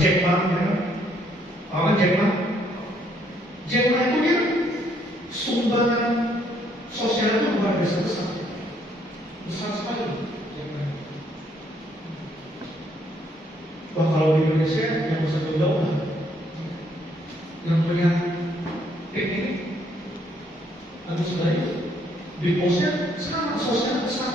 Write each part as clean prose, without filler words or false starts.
Jack Ma, ya kan? Apa Jack Ma? Jack Ma itu dia sumbangan sosial itu luar biasa besar, besar sekali. Wah, kalau di Indonesia yang bisa jauh lah, yang punya ini, atau sudah itu, di posnya sangat sosial besar.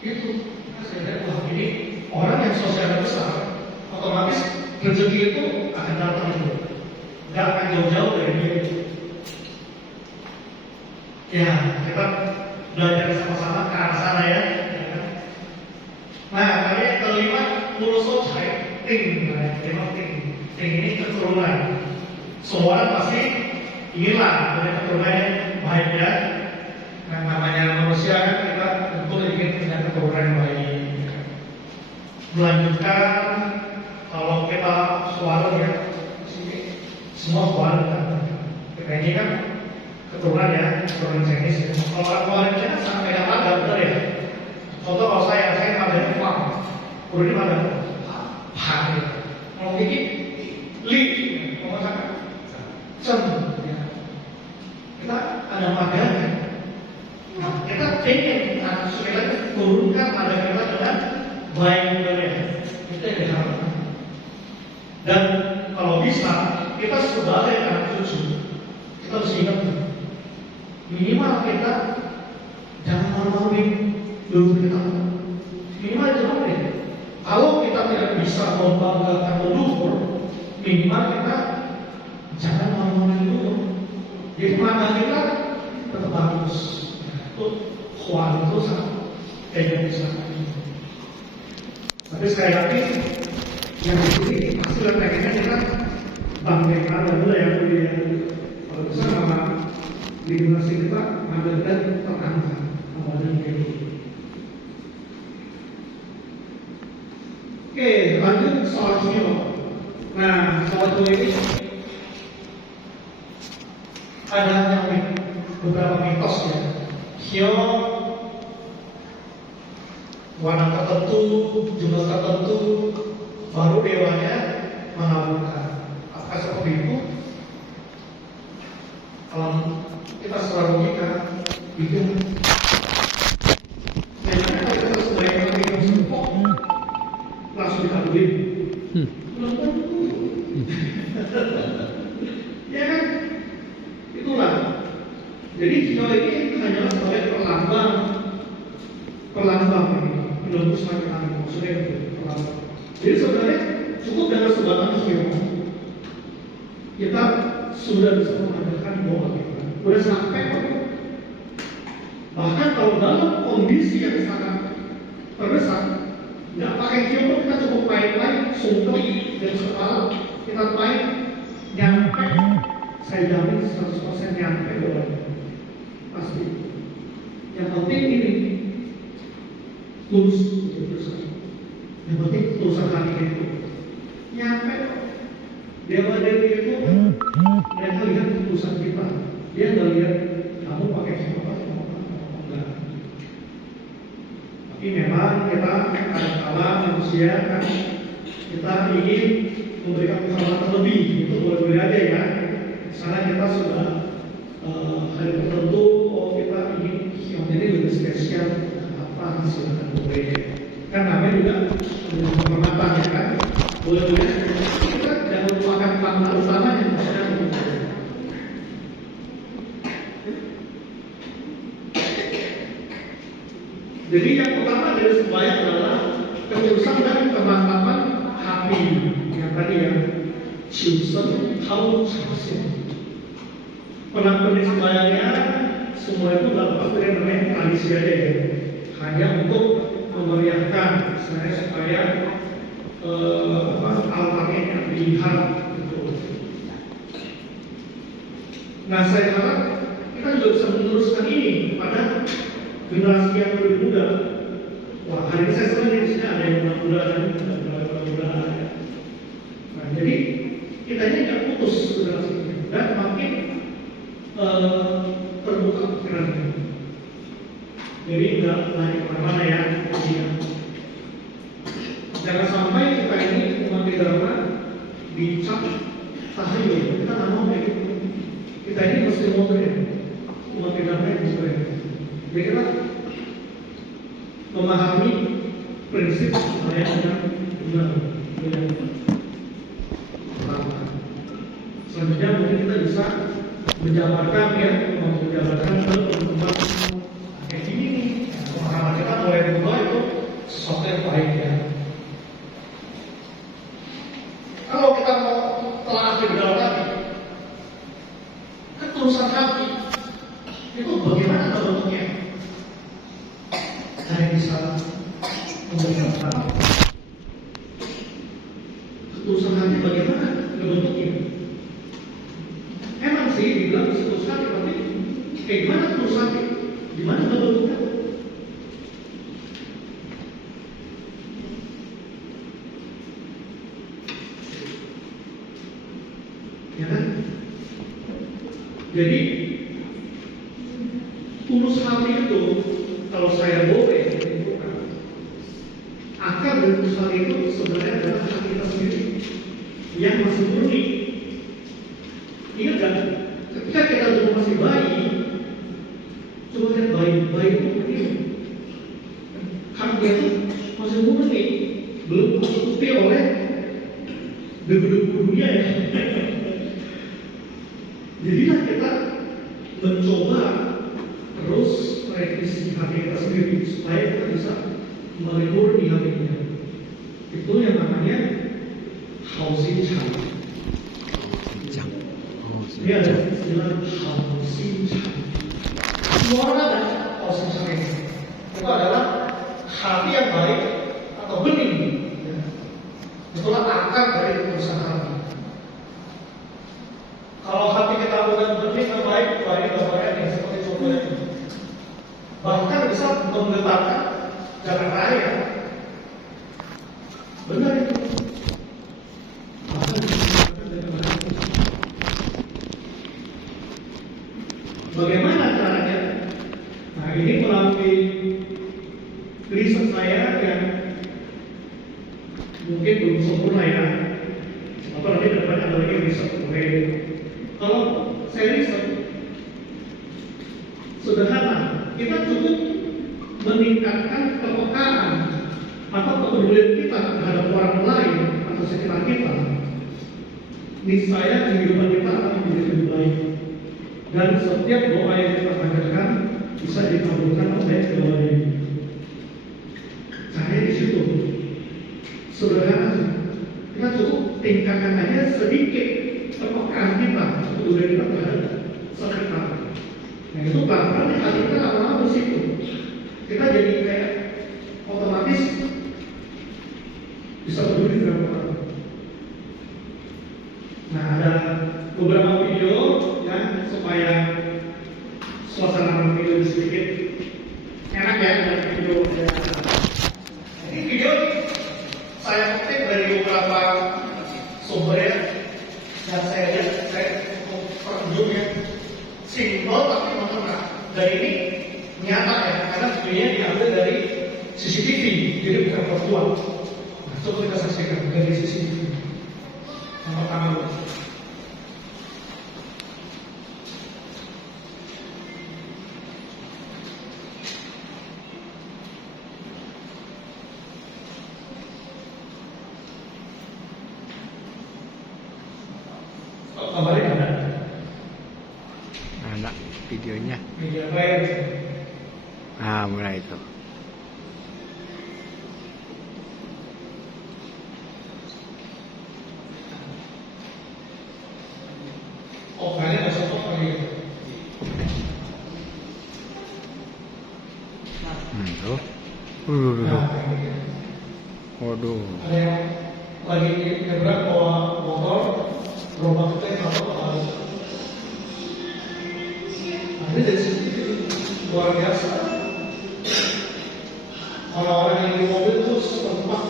Itu, saya lihat wah ini orang yang sosial besar, otomatis rezeki itu akan datang itu, nggak akan jauh-jauh dari dia. Ya, kita belajar sama-sama ke arah sana ya. Nah, tadi yang kelima, mulusot hai ting, kelima ting ini keturunan. Semua orang pasti inginlah punya keturunan yang baik ya. Nah, namanya manusia kan kita tentu ingin punya keturunan yang baik. Melanjutkan, kalau kita suara ya, semua suara kita ini kan keturunan ya, keturunan Chinese ya. Kalau orang Cina sangat beda pada benar ya. Contoh kalau saya ada Fang, udah di mana? Pan. Kalau ini Li, kalau saya Chen. Kita ada madanya. Nah, kita pengen supaya turunkan ada kita dengan baik benar. Itu yang diharapkan. Dan kalau bisa kita sebagai anak cucu kita harus ingat minimal kita jangan malu-maluin leluhur kita. Minimal jangan deh. Kalau kita tidak bisa membanggakan leluhur, minimal kita jangan malu-maluin leluhur. Jadi mata kita tetap bagus. Itu kuat itu sangat tidak bisa. Tapi sekali lagi yang di sini pasti pengennya kita banggakan dulu ya kalau bisa sama di generasi kita banggakan perangkat awalnya kayak gitu. Oke, lanjut soal Hio. Nah, soal Hio ini ada yang beberapa mitos ya. Hio warna tertentu, jumlah tertentu, baru dewanya mengabulkan. Apakah seperti itu? Kalau kita secara logika, bikin memang kita sebagai orang sempok langsung dikabulin. Ya kan? Itulah. Jadi Hio ini hanyalah sebagai perlambang ini. Menembus laki-laki maksudnya itu perlambang. Jadi sebenarnya cukup dengan sebatang Hio kita sudah bisa mengadakan doa kita. Sudah sampai kok. Bahkan kalau dalam kondisi yang sangat terdesak, nggak pakai Hio pun kita cukup main-main, sumpah dan kepala kita main nyampe. Saya jamin 100% nyampe doanya. Pasti. Yang penting ini tulus. Yang penting tulusan hati itu nyampe. Dewa Dewi itu mereka lihat keputusan kita. Dia nggak lihat kamu pakai siapa enggak. Tapi memang kita kadang-kala manusia kan kita ingin memberikan penghormatan lebih. Itu boleh-boleh aja ya. Misalnya kita sudah hari tertentu, kita ingin yang ini lebih spesial apa silakan boleh. Kan namanya juga penghormatan ya kan. Boleh-boleh kita jangan lupakan makna utamanya maksudnya. Jadi yang pertama dari sembahyang adalah ketulusan dan kemantapan hati. Yang tadi ya, Qiusen Tao Changxian. Penampilan sembahyangnya semua itu dapat dari namanya tradisi aja ya. Hanya untuk memeriahkan supaya altarnya yang dilihat gitu. Nah, saya harap kita juga bisa meneruskan ini kepada generasi yang lebih muda. Wah, hari ini saya senang di sini ada yang muda dan muda. Nah, jadi kita ini nggak putus generasi ini dan makin terbuka pikirannya. Jadi nggak lari kemana-mana ya. Jangan sampai kita ini tahayu, kita nggak mau kayak gitu. Kita ini mesti modern, umat damai modern. Mereka memahami prinsip supaya yang benar. Selanjutnya mungkin kita bisa menjabarkan ya, menjabarkan ke teman-teman kayak gini nih. Pemahaman kita mulai berubah itu sesuatu yang baik ya. Kalau kita mau telah dalam hati, ketulusan hati itu bagaimana bentuknya? Saya bisa menjelaskan ketulusan hati bagaimana bentuknya? Emang sih dibilang ketulusan hati, tapi kayak gimana ketulusan hati? Gimana bentuknya? Ya kan? Jadi tulus hati itu kalau saya boleh menentukan, akar dari tulus hati itu sebenarnya adalah hati kita sendiri yang masih murni. Ingat kan? Ketika kita dulu masih bayi, coba lihat bayi itu begini, hati dia itu masih murni, belum tertutupi oleh debu-debu dunia ya. Jadilah kita mencoba terus merevisi hati kita sendiri supaya kita bisa kembali murni hatinya. Itu yang namanya housing child. Ini ada istilah housing child. Semua orang ada housing child. Itu adalah hati yang baik atau bening. Itulah akar dari ketulusan hati. Kalau hati kita bukan benih yang baik, baik gambarannya seperti contohnya ini. Bahkan bisa menggetarkan jalan raya. Benar itu. Bahkan bisa menggetarkan jalan raya. Bagaimana caranya? Nah ini melalui riset saya yang mungkin belum sempurna ya. Apa nanti depan ada lagi riset mengenai. Kalau saya riset sederhana, kita cukup meningkatkan kepekaan atau kepedulian kita terhadap orang lain atau sekitar kita. Niscaya kehidupan kita akan menjadi lebih baik. Dan setiap doa yang kita panjatkan bisa dikabulkan oleh doa ini. Caranya di situ sederhana. Kita cukup tingkatkan aja sedikit kepekaan kita, kepedulian kita terhadap sekitar. Nah itu pelan-pelan hati kita lama-lama bersiku. Kita jadi kayak otomatis bisa peduli dengan orang. Nah ada beberapa video ya supaya suasana video sedikit enak ya dengan video. Ini video saya kutip dari beberapa sumber ya. Dan saya lihat, saya perujungnya simpel tapi mengena. Dan ini nyata ya, karena videonya diambil dari CCTV, jadi bukan virtual. Nah, coba kita saksikan dari CCTV. Yang pertama dulu. Kabarnya ada? Ada videonya. Video apa ya? Ah, mulai itu. Oh, kalian ada contoh kali ya? Tuh. Waduh. Ada yang lagi nyebrang bawa motor, gerobak kita atau apa? Ini dari sisi luar biasa. Orang-orang yang di mobil itu sempat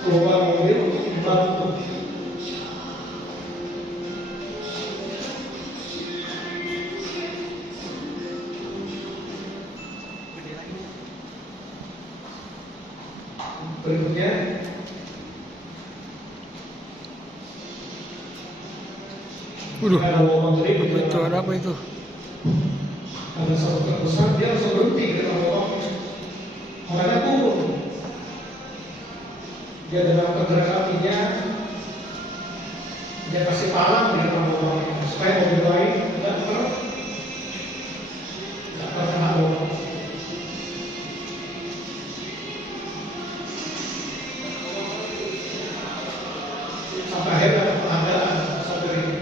keluar mobil dibantu. Berikutnya Waduh, Ada lubang gede, itu ada apa itu? ada satu truk besar, dia langsung berhenti di depan lubang. Orangnya turun. Dia dalam pergerakan kakinya, dia kasih palang di depan lubang supaya mobil lain tidak terkena lubang. Sampai akhirnya ada penghargaan satu ini.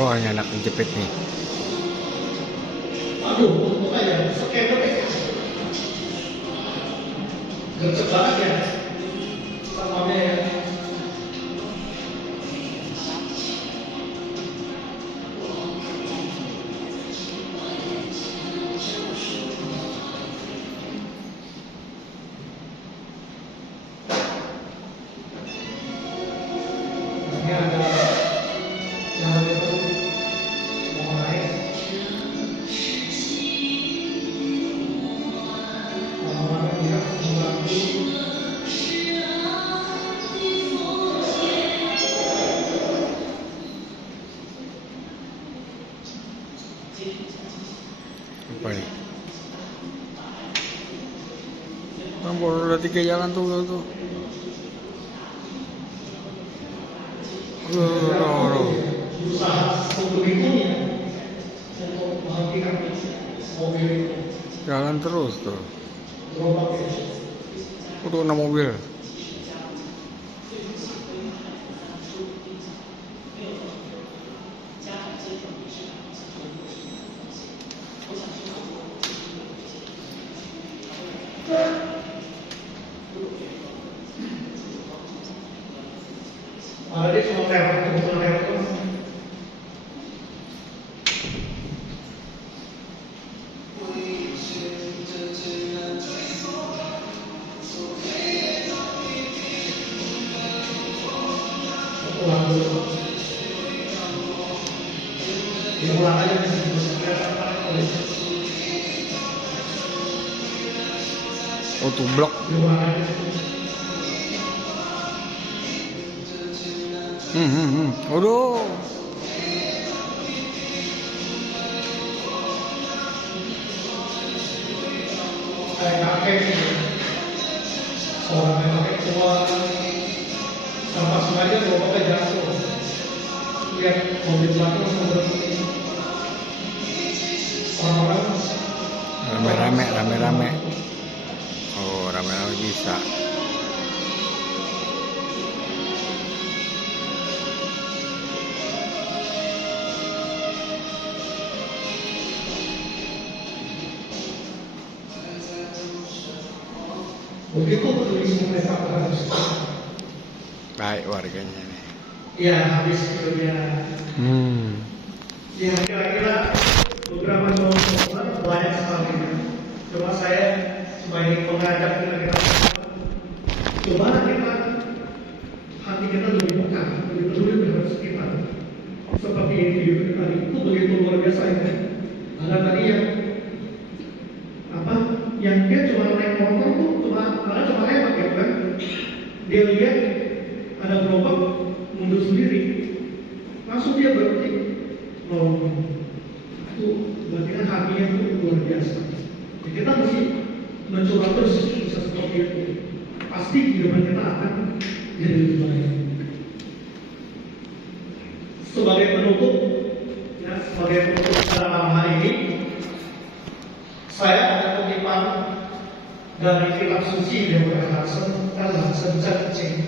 Oh, ini anak penjepit nih. Aduh, untung aja, scanner ya. Gercep banget ya. Samanya ya. Ini ada yang itu mau naik. Lama-lama dia membantu. Apa nih? Bang, baru ada 3 jalan tuh. Berusaha sebegitunya untuk menghentikan mobil itu. Jalan terus tuh. Gerobak ya. Udah kena mobil. Malah dia cuma lewat, kebetulan lewat tuh. Pulang dulu. Dia pulang aja di sini. Oh, tuh blok. Dia pulang aja. Waduh. Kayak kakek, seorang kakek tua, tanpa sengaja gerobaknya jatuh. Lihat mobil belakang langsung berhenti. Orang-orang Rame-rame. Oh, rame-rame bisa. begitu tulis mereka harus. Baik warganya nih. Ya habis hidupnya. Ya kira-kira beberapa bulan banyak sekali. Cuma saya cuma ingin mengajak kita coba kita hati kita lebih peka, lebih peduli terhadap sekitar. Seperti video tadi itu begitu luar biasa ya. Ada tadi yang dia cuma naik motor tuh karena cuma lewat ya kan. Dia lihat ada gerobak mundur sendiri, langsung dia berhenti. Itu berarti kan hatinya itu luar biasa. Ya, kita mesti mencoba terus bisa seperti itu. Pasti kehidupan kita akan jadi lebih baik. Sebagai penutup dalam hal ini, saya ada kutipan dari kitab suci Dewa Hasan dalam sejak kecil.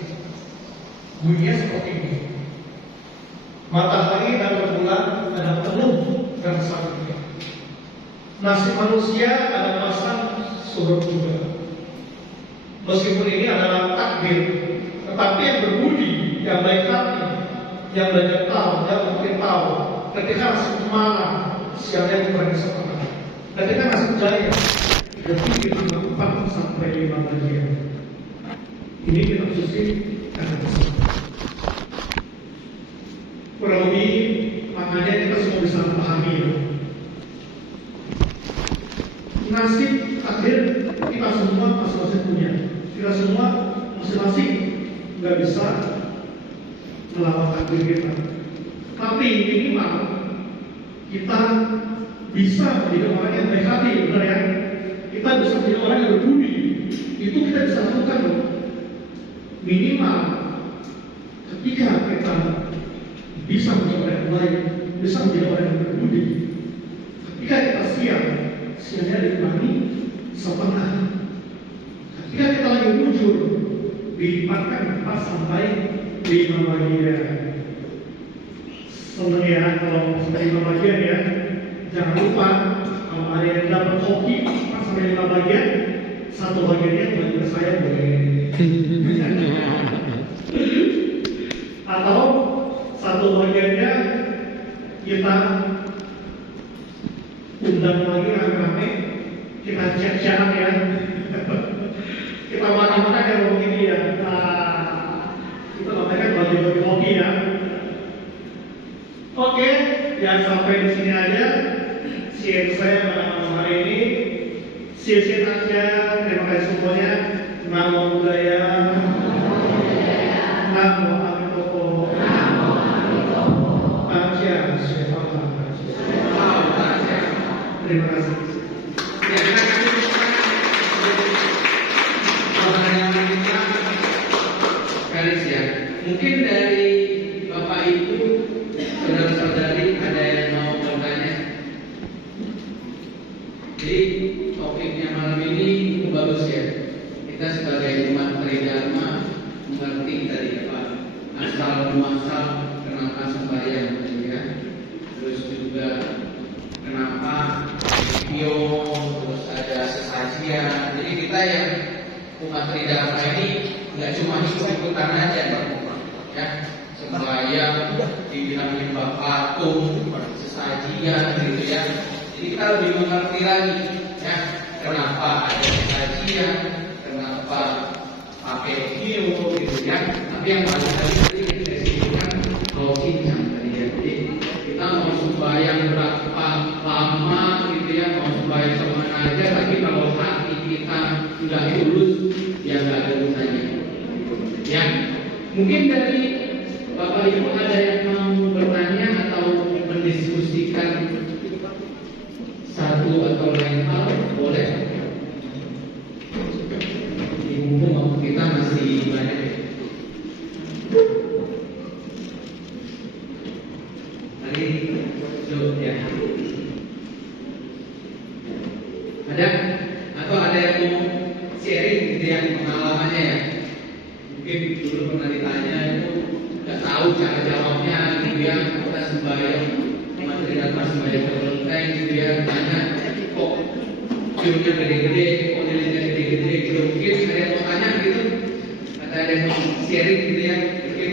Bunyinya seperti ini: matahari dan rembulan ada penuh dan sakitnya. Nasib manusia ada pasang surut juga. Meskipun ini adalah takdir, tetapi yang berbudi, yang baik hati, yang belajar tahu, yang mungkin tahu, ketika nasib malam, siangnya dikurangi setengah. Ketika nasib jaya, detik 4 sampai 5 bagian. Ini kitab suci kata besar. Kurang lebih makanya kita semua bisa memahami ya. nasib takdir kita semua masing-masing punya. Kita semua masing-masing nggak bisa melawan takdir kita. Tapi minimal kita bisa menjadi orang yang baik hati, benar ya? Kita bisa menjadi orang yang berbudi. Itu kita bisa lakukan loh. Minimal ketika kita bisa menjadi orang yang baik, bisa menjadi orang yang berbudi. Ketika kita siangnya dikurangi setengah. Ketika kita lagi muncul, dilipatkan 4 sampai 5 bagian. Senang ya kalau sampai 5 bagian ya. Jangan lupa kalau ada yang dapat kopi 4 sampai 5 bagian, 1 bagiannya bagi ke saya boleh. Atau 1 bagiannya kita undang lagi rame-rame, kita cek-cekan ya. Kita makan-makan ya begini ya. Kita makan bagi-bagi kopi ya. Oke, jangan sampai di sini aja. Share saya pada malam hari ini. Share aja. Terima kasih semuanya. Namo Buddhaya. Namo Amitoto. Aja. Terima kasih. Garis ya. Mungkin dari Bapak Ibu, saudara-saudari ada yang mau bertanya. Jadi topiknya malam ini bagus ya. Kita sebagai umat Tridharma mengerti tadi apa asal muasal kenapa sembahyang ya. Terus juga kenapa video, terus ada sesajian. Jadi kita yang umat Tridharma ini nggak cuma ikut-ikutan aja ya, sembahyang dibilang nyembah patung, sesajian gitu ya. Jadi kita lebih mengerti lagi ya, kenapa ada sesajian, kenapa pakai video gitu ya. Tapi yang paling tadi kita sebutkan logiknya tadi ya. Jadi kita mau sembahyang berapa lama gitu ya, mau sembahyang kemana aja, tapi kalau hati kita nggak tulus ya nggak ada gunanya. Ya, mungkin dari Bapak Ibu ada yang mau bertanya atau mendiskusikan satu atau lain hal, boleh. Di mumpung kita masih banyak. Tadi jawab ya. Ada atau ada yang mau sharing gitu ya pengalamannya ya? Mungkin dulu pernah ditanya itu nggak tahu cara jawabnya gitu ya. Kita sembahyang materi dharma sembahyang terlenteng gitu ya. Tanya kok filmnya gede-gede, kok lilinnya gede-gede gitu. Mungkin ada yang mau tanya gitu. Ada yang mau sharing gitu ya. Mungkin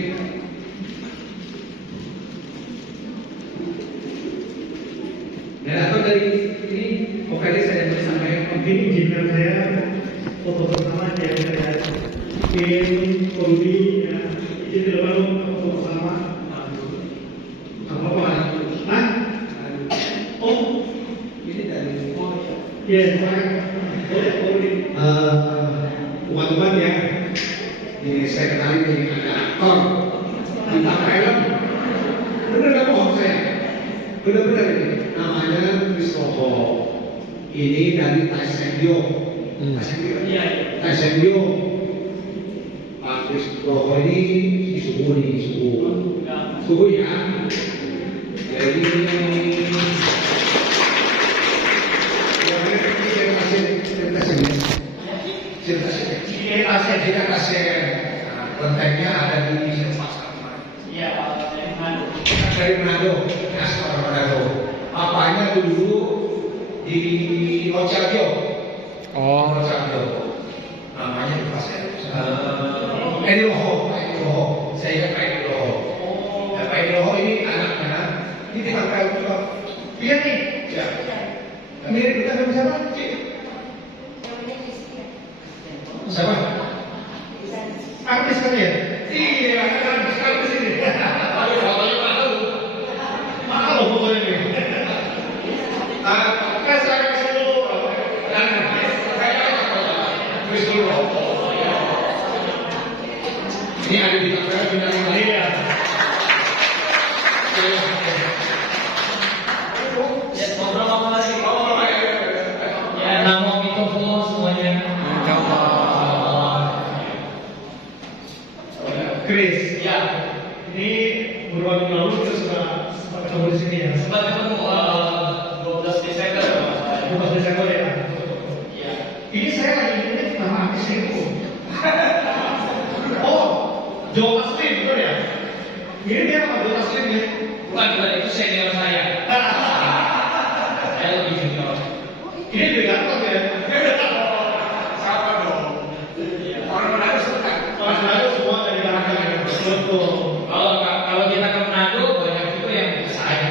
dan atau dari ini vokalis saya mau sampaikan. Ini jika saya foto bersama ya saya Kim, Kodi, ya, jadi lalu foto bersama. Apa? Hah? Oh, Ini dari ya, boleh, Kodi. Teman-teman ya, ini saya kenalin ini ada aktor bintang film. Bener nggak bohong saya? Bener-bener ini. Namanya Kristoho. Ini dari Taisengyo. Iya. Taisengyo. Pak Kristoho ini di suhu nih, suhu ya. Jadi cerita kasih lentengnya ada di pasar. Iya, Dari Manado, asal Manado. Apanya dulu di Ocabio. Oh, Ocabio. Namanya di pasar. Ediloho. Saya ingat Pak Ediloho. Ya, Pak Ediloho ini anaknya. Ini ditangkap juga. Lihat nih. Ya. Mirip kita dengan siapa? Siapa? Artis kan ya? Iya, artis ini. Aduh, fotonya mahal loh fotonya ini. Kan saya kasih dulu. Chris. Ya, Ini beberapa minggu lalu kita sudah sempat ketemu di sini ya. sempat ketemu 12 Desember. 12 Desember ya. Iya. Ini saya lagi ingat nama artis itu. Oh, Joe Taslim betul ya? Ini dia sama Joe Taslim ya. Bukan, itu senior saya. Saya lebih junior. Ini juga ganteng ya. Sama dong. Orang Manado suka. Kalau Manado semua dari ganteng ya. Betul. Kalau kita ke Manado banyak juga yang ke saya.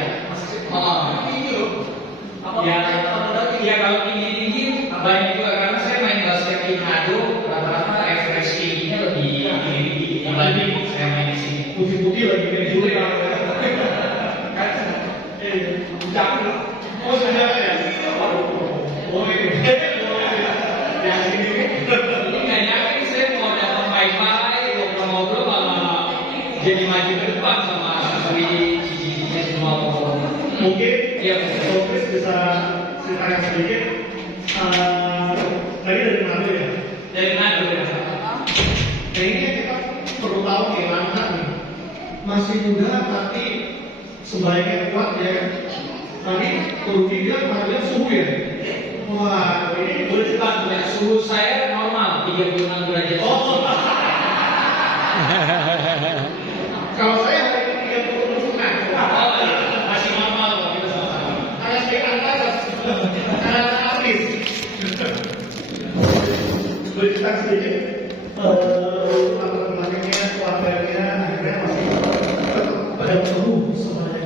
Oh, Ini loh. ya kalau tinggi banyak juga karena saya main basket di Manado rata-rata average tingginya lebih tinggi dibanding saya main di sini. Putih-putih lagi kayak gitu ya. Jangan loh. Oh, sudah ya? Oh, ini. Yang ini. Ini nggak nyangka nih saya mau datang bye-bye, ngobrol-ngobrol malah jadi maju ke depan sama cici-cici semua. Mungkin Iya, Kalau Chris bisa ceritakan sedikit. Tadi dari Manado ya. dari Manado ya. Kayaknya kita perlu tahu nih Lanta nih. Masih muda tapi sebaiknya kuat ya kan. Tadi perlu dibilang kalian suhu ya. Wah, ini boleh cerita. Bukan, suhu saya normal 36 derajat. Oh, kalau saya hari ini 36,5. Oh, masih normal kok kita sama-sama. Ada sedikit atas. Ada habis. Boleh cerita sedikit. Latar belakangnya, keluarganya, akhirnya masih tetap pada bertemu semuanya.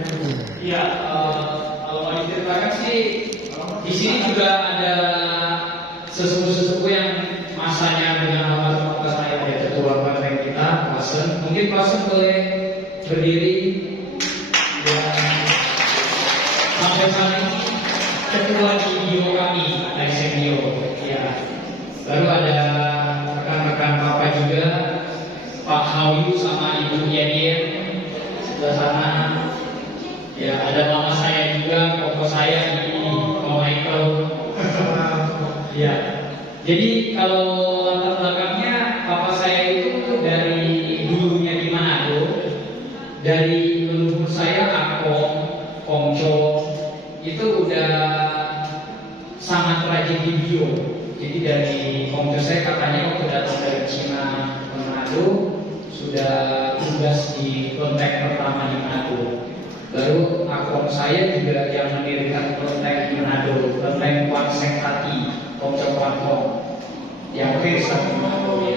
Iya, kalau mau diceritakan sih di sini juga ada sesepuh-sesepuh yang masanya dengan almarhum saya ya, ketua partai kita, Klasen. Mungkin Klasen boleh berdiri. Ya, sampai saat ini ketua video kami, Exenio. Ya, baru ada rekan-rekan Bapak juga, Pak Hawiu sama Ibu Yadien sebelah sana. Ya, ada mama saya juga, koko saya ini, Mama Michael. Ya, jadi kalau latar belakangnya papa saya itu dari dulunya di Manado, dari leluhur saya Akong, Kongco, itu udah sangat rajin di bio. Jadi dari Kongco saya katanya waktu datang dari Cina ke Manado sudah tugas di kontak pertama di Manado. Baru akun saya juga yang mendirikan kelenteng Manado, kelenteng Kuan Seng Tati, Kongco Kuantong, yang besar di Manado ya.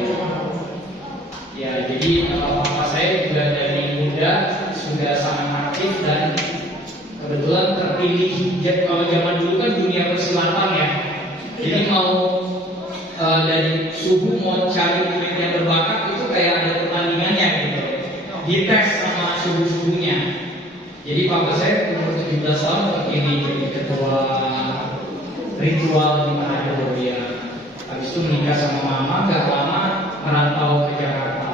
Ya, jadi papa saya juga dari muda sudah sangat aktif dan kebetulan terpilih. Ya, kalau zaman dulu kan dunia persilatan ya. Jadi mau dari suhu mau cari murid yang berbakat itu kayak ada pertandingannya gitu. Dites sama suhu-suhunya. Jadi papa saya umur 17 tahun terpilih jadi ketua ritual di Manado ya. Habis itu menikah sama mama, gak lama merantau ke Jakarta.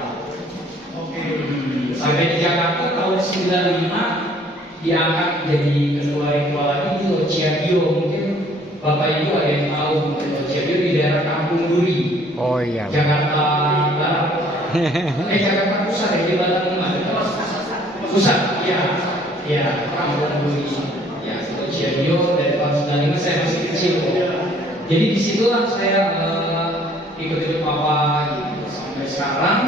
Sampai di Jakarta tahun 95 diangkat jadi ketua ritual lagi di Ciadio. Mungkin bapak ibu ada yang tahu Ciadio di daerah Kampung Duri. Oh iya. Jakarta Barat. Jakarta Pusat ya, di Barat Pusat, iya. Ya, Kampung Duri. Ya, itu Cianyo dari tahun 95 saya masih kecil. Jadi disitulah saya ikut papa gitu. Sampai sekarang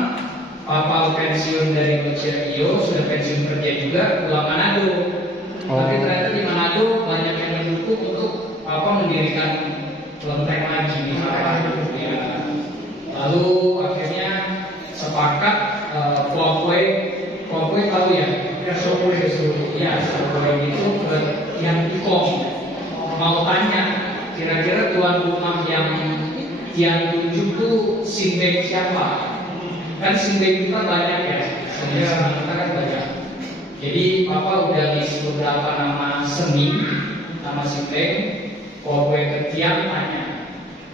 papa pensiun dari Cianyo, sudah pensiun kerja juga, pulang Manado. Tapi ternyata di Manado banyak yang mendukung untuk papa mendirikan kelenteng lagi di sana. Ya. Lalu akhirnya sepakat Popwe tahu ya? Ya, Sokwe itu. Ya, Sokwe itu yang Ikong mau tanya kira-kira tuan rumah yang tunjuk tuh Simbeng siapa? Kan Simbeng kita banyak ya, seni kita kan banyak. Jadi papa udah ngisi beberapa nama seni, nama Simbeng, Popwe Ketiang tanya.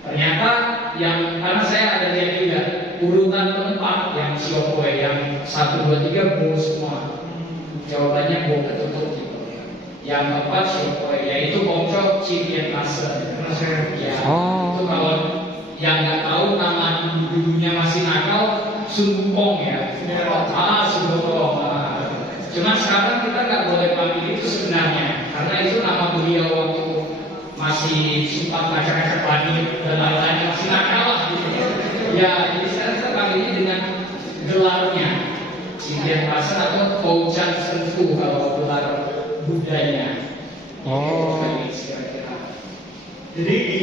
Ternyata yang karena saya ada lihat juga urutan keempat yang Siokwe yang 1, 2, 3 bo semua. Jawabannya bo ketutup gitu. Yang keempat Siokwe yaitu Kongco Cipien Masen. Ya. Itu kalau yang nggak tahu nama dulunya masih nakal Sun Wukong ya. Sugoro. Cuma sekarang kita nggak boleh panggil itu sebenarnya, karena itu nama beliau waktu masih sempat ngacak-ngacak badut dan lain-lain, masih nakal lah gitu. Ya, jadi sekarang kita panggilnya dengan gelarnya Cinggian Pasar atau Poucan Senfu kalau gelar budaya. Oh. Jadi di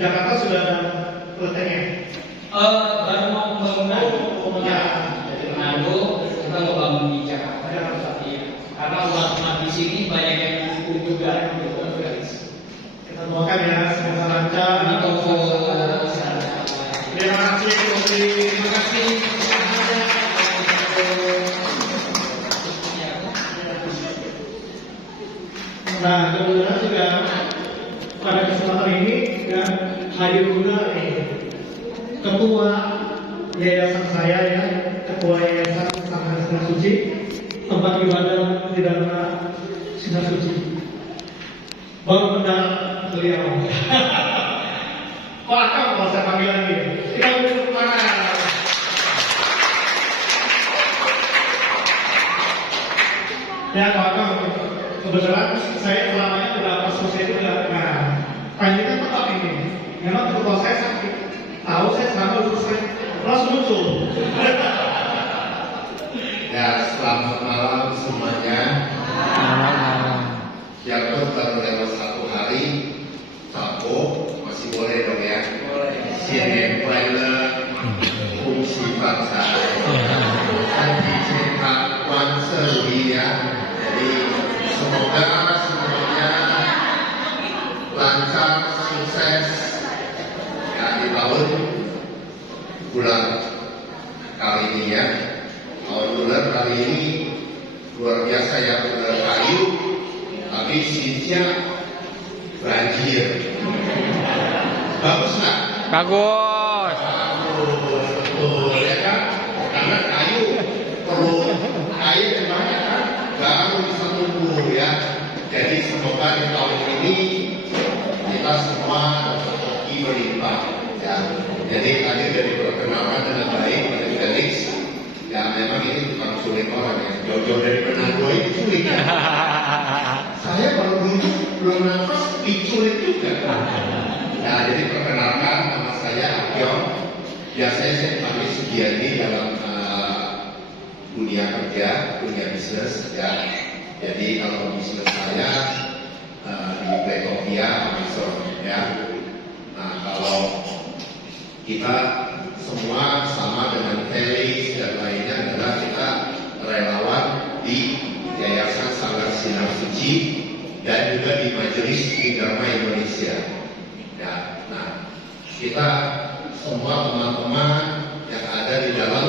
Jakarta sudah ada kelentengnya. Baru mau bangun dari Manado, kita mau bangun di Jakarta. Iya. Karena umat di sini banyak yang dukung juga gitu, guys. Kita doakan ya semoga lancar. Terima kasih, terima kasih. Nah, kemudian juga pada kesempatan ini ya, hadir juga ketua yayasan saya ya, ketua yayasan Sanggar Sinar Suci, tempat ibadah di dalam Sinar Suci. Baru mendarat beliau. Kok akam kalau saya panggil lagi? Kita duduk mana? Ya, Pak Akam, kebetulan saya selamanya udah pas selesai itu udah. Nah, panjangnya tetap ini. Memang ketua saya sakit. Tahu saya selama udah selesai, langsung muncul. Ya, selamat malam semuanya. Yang baru lewat 1 hari, Sabtu masih boleh dong ya. Siang Kuala, fungsi bangsa. Nanti sehat, wan seri ya. Jadi semoga semuanya lancar, sukses ya di tahun bulan kali ini ya. Tahun bulan kali ini luar biasa ya, bulan kayu. Tapi sinisnya banjir. Bagus nggak? Bagus. Bagus, betul ya kan? Karena kayu perlu air yang banyak kan, baru bisa tumbuh ya. Jadi semoga di tahun ini kita semua dapat hoki berlimpah ya. Jadi tadi dari perkenalan dengan baik pada Felix. Ya memang ini bukan sulit orang ya. Jauh-jauh dari Manado itu sulit ya. Saya baru duduk belum nafas diculik juga. Nah, jadi perkenalkan nama saya Akyon. Biasanya saya dipanggil Sugiardi dalam dunia kerja, dunia bisnis ya. Jadi kalau bisnis saya di Playtopia, Amazon ya. Nah, kalau kita semua sama dengan Felix dan lainnya adalah kita relawan di Yayasan Sanggar Sinar Suci dan juga di Majelis Dharma Indonesia. Ya, nah kita semua teman-teman yang ada di dalam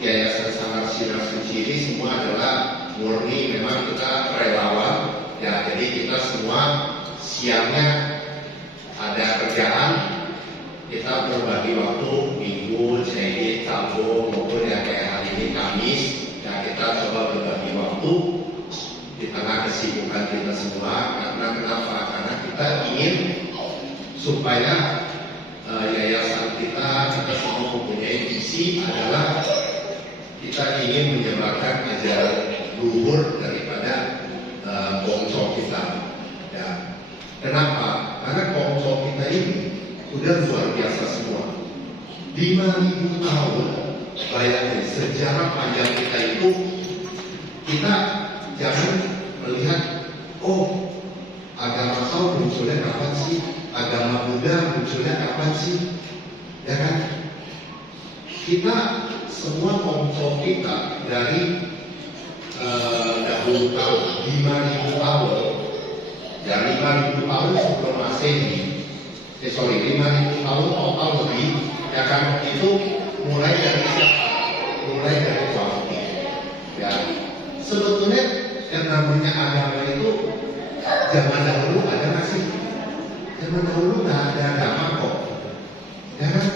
Yayasan Sanggar Sinar Suci ini semua adalah murni memang kita relawan. Ya, jadi kita semua siangnya ada kerjaan, kita berbagi waktu Minggu, Senin, Sabtu maupun yang kayak hari ini Kamis. Ya, kita coba berbagi waktu di tengah kesibukan kita semua. Karena kenapa? Karena kita ingin supaya yayasan kita semua mempunyai visi adalah kita ingin menyebarkan ajaran luhur daripada bongso kita. Ya. Kenapa? Karena bongso kita ini sudah luar biasa semua. 5.000 tahun, bayangin sejarah panjang kita itu, kita jangan melihat, oh agama Kau munculnya kapan sih? Agama Buddha munculnya kapan sih? Ya kan? Kita semua bongso kita dari dahulu tahun 5.000 tahun, ya 5.000 tahun sebelum Masehi. 5.000 tahun total lebih, ya kan? Itu mulai dari siapa? Mulai dari Wahyu. Ya, sebetulnya yang namanya agama itu zaman dahulu ada nggak sih? Zaman dahulu nggak ada agama kok, ya kan?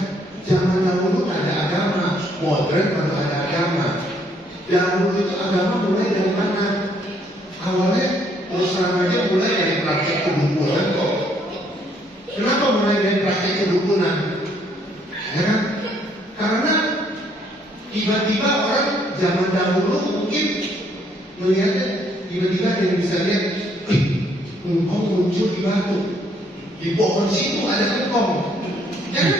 Zaman dahulu nggak ada agama, modern baru ada agama. Dahulu itu agama mulai dari mana? Awalnya terus terang aja mulai dari praktek kedukunan kok. Kenapa mulai dari praktek kedukunan? Ya kan? Karena tiba-tiba orang zaman dahulu mungkin melihatnya tiba-tiba ada yang bisa lihat, engkong muncul di batu, di pohon situ ada engkong. Ya kan?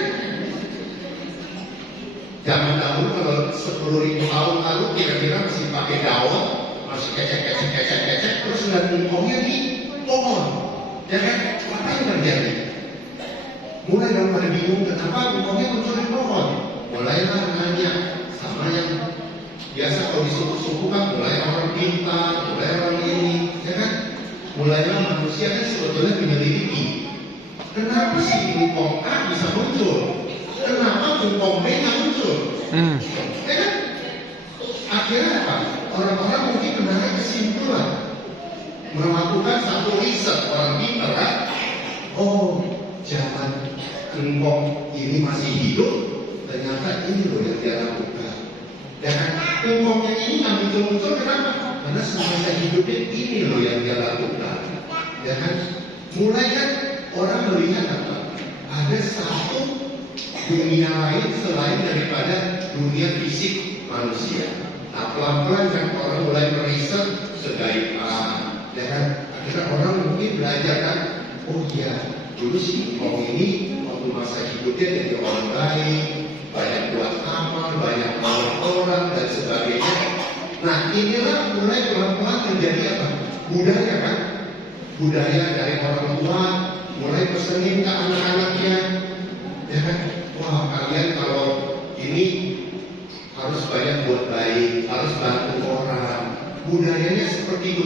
Zaman dahulu kalau 10.000 tahun lalu kira-kira masih pakai daun, masih kecek, terus lihat engkongnya di pohon. Ya kan? Apa yang terjadi? Mulai dong pada bingung kenapa engkongnya muncul di pohon. Mulailah nanya sama yang biasa kalau disuruh-suruh kan, mulai orang pintar, mulai orang ini, ya kan? Mulailah manusia kan sebetulnya menyelidiki. Kenapa sih engkong A bisa muncul? Kenapa engkong B nggak muncul? Ya kan? Akhirnya apa? Orang-orang mungkin menarik kesimpulan, melakukan satu riset orang pintar kan? Oh, jangan engkong ini masih hidup, ternyata ini loh yang dia lakukan. Dan engkongnya ini nggak muncul-muncul kenapa? Karena semasa hidupnya ini loh yang dia lakukan. Ya kan? Mulai kan orang melihat apa? Ada satu dunia lain selain daripada dunia fisik manusia. Nah, pelan-pelan kan orang mulai meriset segaib ya kan? Akhirnya orang mungkin belajar kan? Oh iya, dulu si engkong ini waktu masa hidupnya jadi orang baik, banyak buat amal, banyak nolong orang dan sebagainya. Nah, inilah mulai pelan-pelan menjadi apa? Budaya kan? Budaya dari orang tua mulai pesenin ke anak-anaknya, ya kan? Wah, kalian kalau ini harus banyak buat baik, harus bantu orang. Budayanya seperti itu.